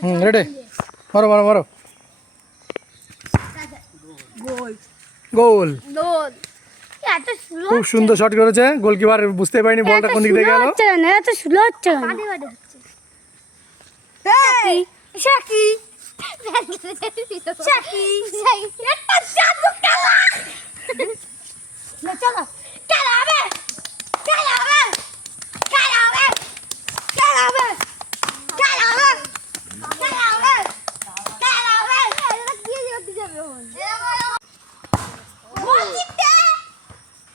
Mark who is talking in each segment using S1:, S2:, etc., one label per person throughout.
S1: হুম ready মারো মারো মারো।
S2: গোল।
S1: খুব সুন্দর শট করেছে। গোলকিপার বুঝতে পারিনি বলটা কোন দিক থেকে গেল।
S2: এত স্লো হচ্ছে শাকি। শাকি। শাকি।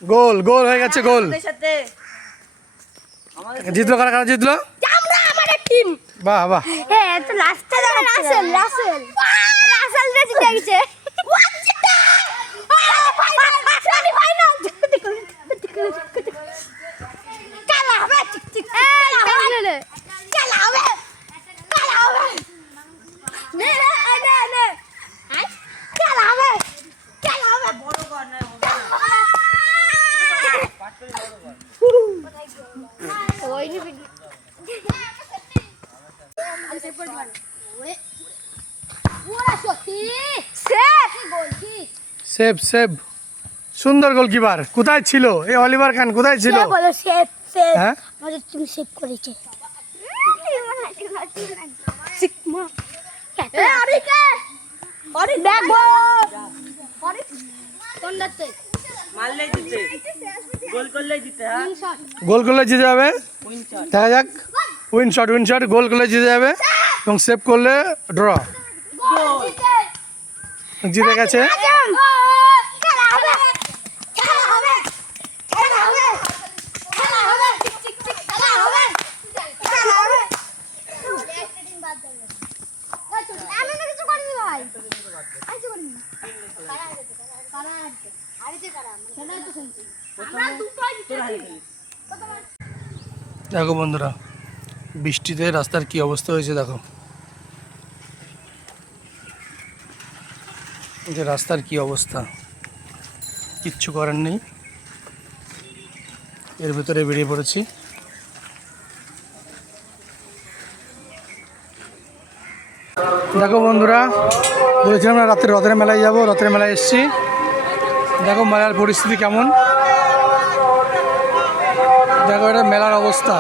S2: গোল
S1: গোল হয়ে গেছে গোল। জিতলো কারা কারা জিতলো?
S2: আমরা আমাদের টিম
S1: বাহ বাহ।
S2: হ্যাঁ তো লাস্টে রাসেল রাসেল রাসেল জিতে গেছে। সেভ সেভ
S1: সুন্দর গোলকিপার। কোথায় ছিল? এই অলিভার খান কোথায় ছিল?
S2: সেভ বলো সেভ সেভ
S1: হ্যাঁ?
S2: আমাদের টিম সেভ করেছে। সিকমা এ আরিকে আরে দেখো আরে কোন দাতে
S3: মারলেই জিতে গোল করলেই জিতে হ্যাঁ
S1: গোল করলে জিতে যাবে দেখা যাক win shot win shot goal করলে জিতে যাবে এবং সেভ করলে ড্র জিতে গেছে
S2: আমি না কিছু করিনি ভাই আমি কিছু করিনি
S1: দেখো বন্ধুরা, বৃষ্টিতে রাস্তার কি অবস্থা হয়েছে দেখো। যে রাস্তার কি অবস্থা, কিচ্ছু করার নেই। এর ভেতরে বেরিয়ে পড়েছি। দেখো বন্ধুরা, বলেছিলাম না রাত্রে রথের মেলায় যাব, রথের মেলায় এসেছি। দেখো মেলার পরিস্থিতি কেমন? দেখো এটা মেলার অবস্থা।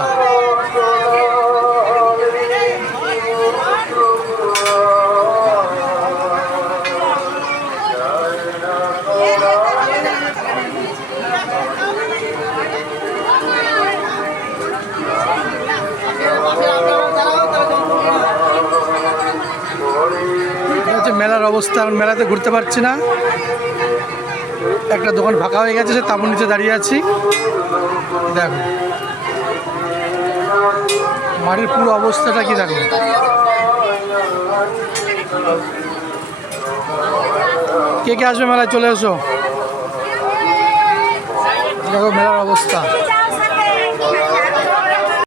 S1: মেলার অবস্থা মেলাতে ঘুরতে পারছি না। একটা দোকান ফাঁকা হয়ে গেছে, সে তাঁবুর নিচে দাঁড়িয়ে আছি। দেখো মাটির পুরো অবস্থাটা কি দেখো? কে কে আসবে মেলায়? চলে এসো। দেখো মেলার অবস্থা।